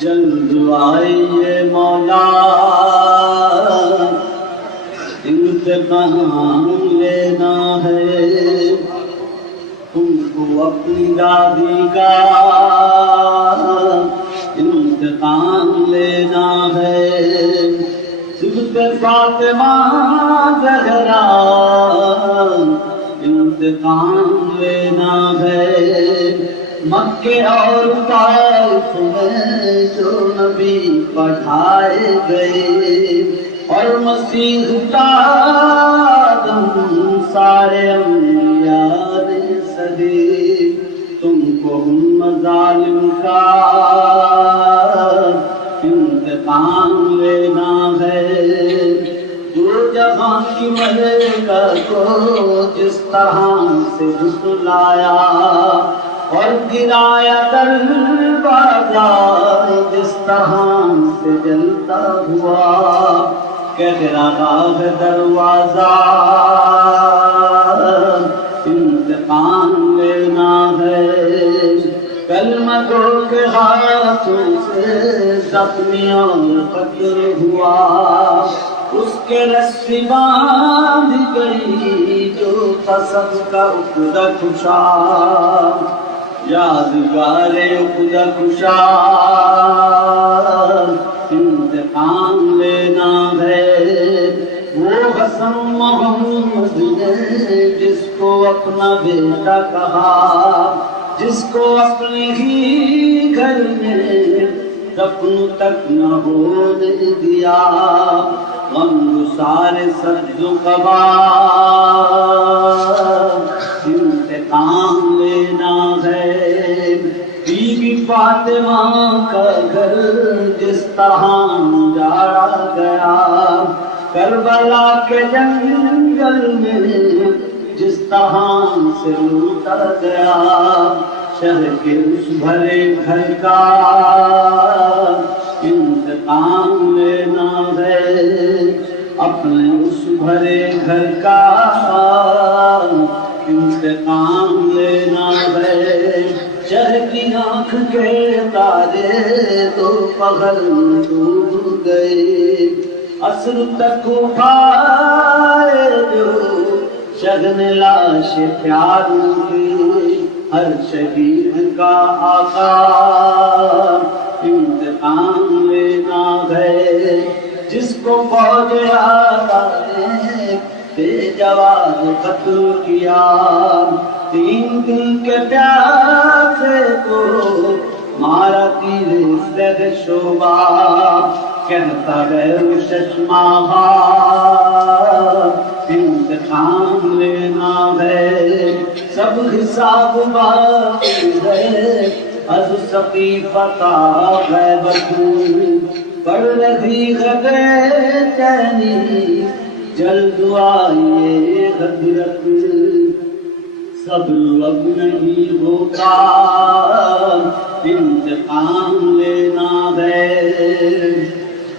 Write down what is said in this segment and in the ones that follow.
جلد آئیے مولا انتقام لینا ہے، تم کو اپنی دادی کا انتقام لینا ہے، صبح فاطمہ زہرا انتقام لینا ہے، مکے اور طائف میں جو نبی پٹھائے گئے اور مسیح آدم سارے انبیاء نے سہے، تم کو ان مظالم کا انتقام لینا ہے، جو جہاں کی ملکہ کو جس طرح سے جھٹلایا اور گرایا دروازہ جس طرح سے جلتا ہوا، کہہ رہا ہے دروازہ انتقام لینا ہے، کلمہ گو کے ہاتھوں سے زخمی اور قتل ہوا، اس کے رسی باندھ گئی جو قسم کا عقدہ کشا، یادگار عقدہ کشا انتقام لینا ہے، وہ حسن محمد نے جس کو اپنا بیٹا کہا، جس کو اپنے ہی گھر میں دفن تک نہ ہونے دیا، غم سارے سبز و قبا انتقام لینا ہے، بی بی فاطمہ کا گھر جس طرح جاڑا گیا، کربلا کے جنگل میں جس طرح سے لوٹا گیا، شہر کے اس بھرے گھر کا انتقام لینا ہے، اپنے اس بھرے گھر کا انتقام لینا ہے، شہر کی آنکھ کے تارے تو پہر ڈوب گئے، عصر تک اٹھائے جو شگن لاش پیاروں کی، ہر شہید کا آقا انتقام لینا ہے، جس کو فوج نے بے جواب قتل کیا، 3 دن کے پیاسے کو مارا تیر سے شعبہ، کہتا ہے وہ چشمہ انتقام لینا ہے، سب حساب باقی ہے، از سقیفہ غیبت پڑھ رہی ہے بے چینی، جلد آئیے حضرت صبر اب نہیں ہوتا انتقام لینا ہے،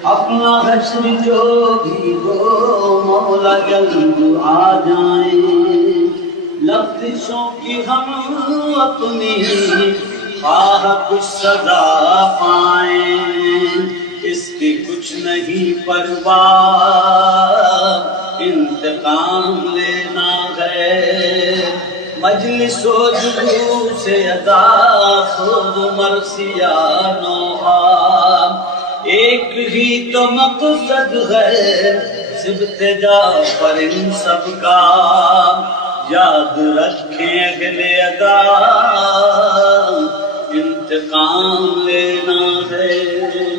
اپنا حشر جو بھی ہو مولا جلد آ جائیں، لفظوں کی ہم اپنی خواہ کچھ سزا پائیں، اس کی کچھ نہیں پرواہ انتقام لینا ہے، مجلس و جلوس ادا خود مرثیہ نوحہ، ایک ہی تو مقصد ہے صبت جعفر ان سب کا، یاد رکھیں اگلے ادا انتقام لے